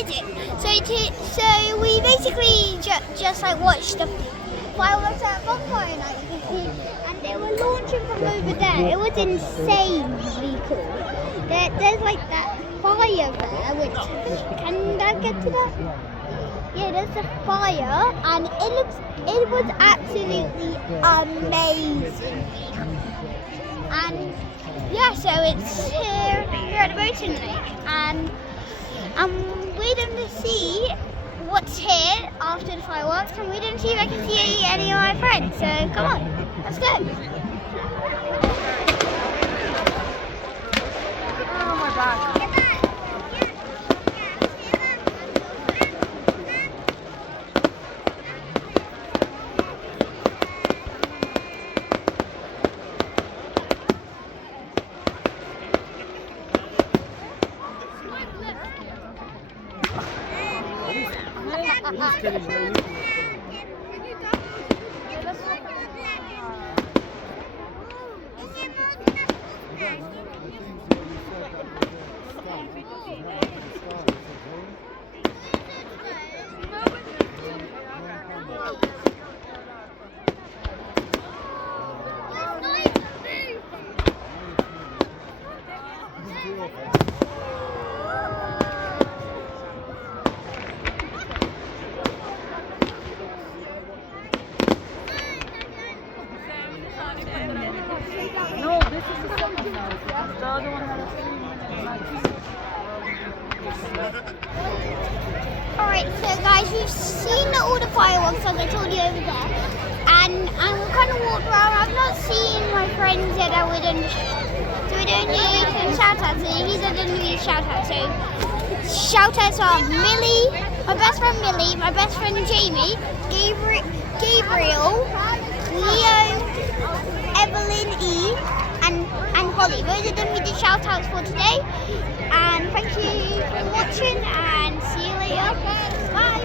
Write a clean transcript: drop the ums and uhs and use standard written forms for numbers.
enjoyed it. So we basically just like watched the fireworks at Bonfire Night, you can see, and they were launching from over there. It was insanely cool. There's like that fire there, which can I get to that? Yeah, there's a fire, and it was absolutely amazing. And yeah, so it's here at the boating lake, and I'm waiting to see what's here after the fireworks. I'm waiting to see if I can see any of my friends. So come on, let's go. Oh my God. No, this is the second one. The other one had a Alright, so guys, we've seen all the fireworks as I told you over there, and I'm kind of walked around. I've not seen my friends yet. So we don't need shout outs. So he said don't need shout outs. So shout outs are Millie, my best friend Millie, my best friend Jamie, Gabriel, Leo, Evelyn E, and Holly. Those are going to be the shout outs for today. And thank you for watching, and see you later. Bye.